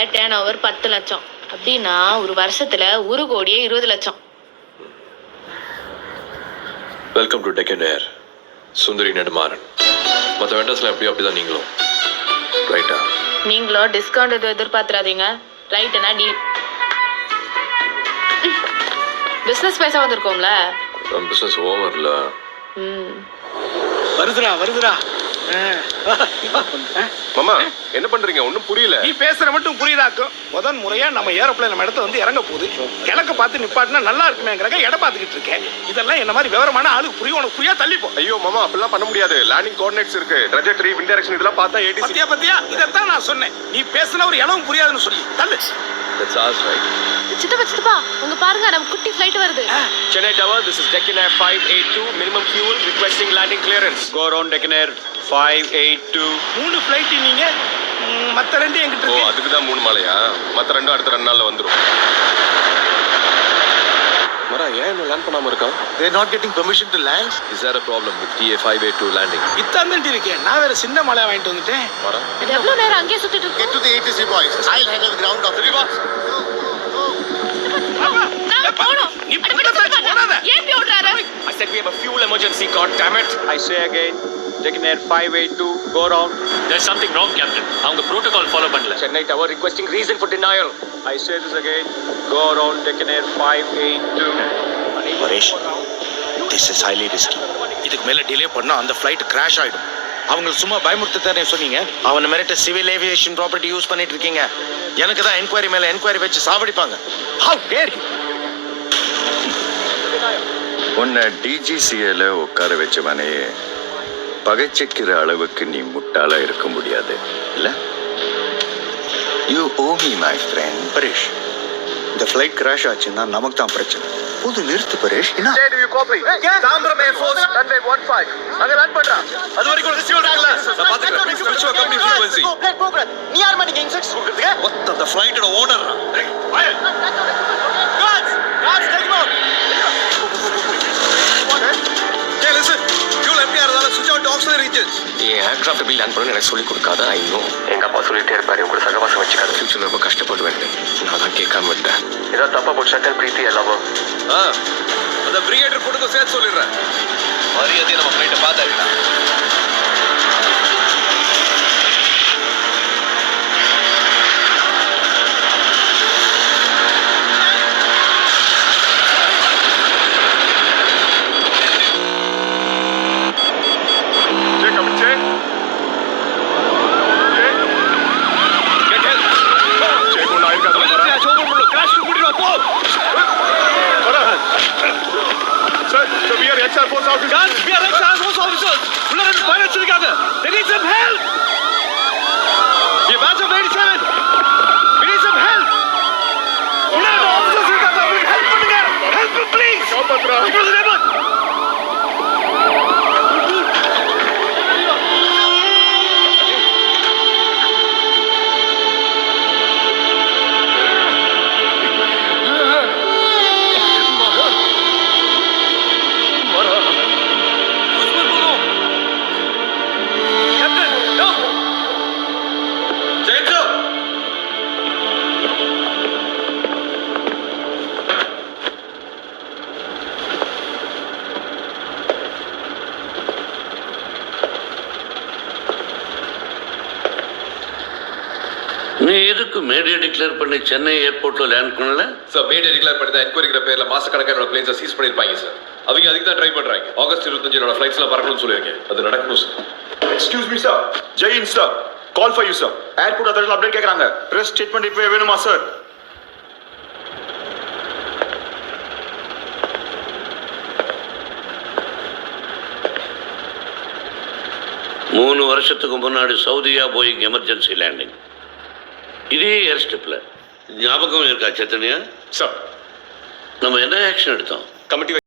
Turn over 10 லட்சம் அப்படின்னா ஒரு வருஷத்துல 1,20,00,000. வெல்கம் டு டெக்கன் ஏர். சுந்தரி நெடுமாறன். மற்ற வெண்டர்ஸ்லாம் எப்படியோ அப்படிதான் நீங்களும். ரைட்டா? நீங்களும் டிஸ்கவுண்ட் எதுவும் எதிர்பார்த்துறாதீங்க. ரைட்டுனா டீல். பிசினஸ் பைசா வந்திருக்கோம்ல. பிசினஸ் ஓவர்ல. வருதுடா மாமா என்ன பண்றீங்க? ஒன்னும் புரியல. நீ பேசுற மட்டும் புரியுதாக்கும். முதன் முறையா நம்ம ஏரோப்ளேன் நம்ம இடத்த வந்து இறங்க போகுது. கிழக்க பார்த்து நிப்பாட்டினா நல்லா இருக்குமேங்கறக்க இடம் பார்த்துக்கிட்டு இருக்கேன். இதெல்லாம் என்ன மாதிரி விவரமான ஆளுக்கு புரியும். உனக்கு புரியா தள்ளி போ. ஐயோ மாமா அப்படிலாம் பண்ண முடியாது. லேண்டிங் கோஆர்டினேட்ஸ் இருக்கு, ட்ராஜெக்டரி, விண்ட் டைரக்ஷன் இதெல்லாம் பார்த்தா ஏடிசி. பத்தியா இதத்தான் நான் சொன்னேன். நீ பேசுன ஒரு இளவும் புரியாதுன்னு சொல்லி தள்ளு. That's all right. சித்தப்பா உங்க பாருங்க நம்ம குட்டி ஃளைட் வருது. Chennai Tower, this is Deccan Air 582, minimum fuel, requesting landing clearance. Go around Deccan Air 582. 3 flight நீங்க மத்த ரெண்டு எங்கிட்ட இருக்கு. அதுக்கு தான் 3 மாலையா? மத்த ரெண்டும் அடுத்த 2 நாள்ல வந்துரும். மரா ஏன் இன்னும் லேண்ட் பண்ணாம இருக்கான்? They are not getting permission to land. Is there a problem with DA 582 landing? இத்தாந்தண்டி இருக்கேன். நான் வேற சின்ன மலையா வாங்கிட்டு வந்துட்டேன். மரா எவ்வளவு நேரம் அங்கேயே சுத்திட்டு Get to the ATC boys. I'll handle the ground operation. நீ போடாத. ஏன் ஓடுறாரு? I said we have a fuel emergency, god damn it. I say again, Deccan Air 582, go around. There's something wrong, Captain. அவங்க protocol follow பண்ணல. Chennai Tower requesting reason for denial. I say this again, go around Deccan Air 582. Paresh, this is highly risky. இதுக்கு மேல delay பண்ணா அந்த flight crash ஆயிடும். அவங்க சும்மா பயமுறுத்தத்தானே சொன்னீங்க. அவன மிரட்ட சிவில் ஏவியேஷன் ப்ராப்பர்ட்டி யூஸ் பண்ணிட்டு இருக்கீங்க. எனக்கு தான் என்கொயரி மேல என்கொயரி வச்சு சாவடிப்பாங்க. How dare you? உன்னை டிஜிசிஏல உட்கார வச்சவனே பகைச்சிக்கிற அளவுக்கு நீ முட்டாளா இருக்க முடியாது இல்ல? You owe me my friend. Paresh, இந்த ஃளைட் கிராஷ் ஆச்சுன்னா நமக்கு தான் பிரச்சனை. போது நிறுத்து பரேஷ். என்ன? Do you copy? Sambram Air Force, runway 15. அங்க லேண்ட் பண்றா. அது வரைக்கும் ரிசீவ் ஆகல. நான் பாத்துக்கிறேன். Please switch your company frequency. நீ யார் மாட்டீங்க இன்ஸ்ட்ரக்ஷன் கொடுக்கிறதுக்கு? What the flight owner? Guards, take him out. Hey, listen. Fuel empty ஆறதால switch out to auxiliary engines. Aircraft எப்படி லேண்ட் பண்ணணும்னு எனக்கு சொல்லிக் கொடுக்காத. ஐநோ எங்க அப்பா சொல்லிட்டே இருப்பாரு, உங்களை சகவாசம் வச்சுக்காத, ஃபியூச்சர்ல ரொம்ப கஷ்டப்படுவேன். நான் தான் கேட்காம விட்டேன். ஏதாவது தப்பா போட்டு ஷட்டல் பிரீத்தி எல்லாம் அந்த பிரிகேடர் போட்டுக்கோ, சேர்த்து சொல்லிடுறேன். மரியாதையை நம்ம ஃப்ளைட்டை பார்த்தாருடா. நீ எதுக்கு மேடியை டிக்ளேர் பண்ணி சென்னை ஏர்போர்ட்ல லேண்ட் பண்ணல? சார் மேடியை டிக்ளேர் பண்ணி தான் என்கொயரிங்கிற பேர்ல மாசக்கணக்கான பிளேன்ஸை சீஸ் பண்ணிருப்பாங்க சார். அவங்க அதுக்கு தான் ட்ரை பண்றாங்க. ஆகஸ்ட் 25 என்னோட ஃபிளைட்ஸ்லாம் பறக்கணும்னு சொல்லியிருக்கேன். அது நடக்கணும் sir. Excuse me sir, Jain sir, call for you sir. Airport authority update கேக்குறாங்க. பிரஸ் ஸ்டேட்மெண்ட் இப்பவே வேணுமா சார்? மூணு வருஷத்துக்கு முன்னாடி சவுதியா போயிங் எமர்ஜென்சி லேண்டிங். இதே ஏர் ஸ்ட்ரிப்ல ஞாபகம் இருக்கா சேத்தனியா? சார் நம்ம என்ன ஆக்ஷன் எடுத்தோம்? கமிட்டி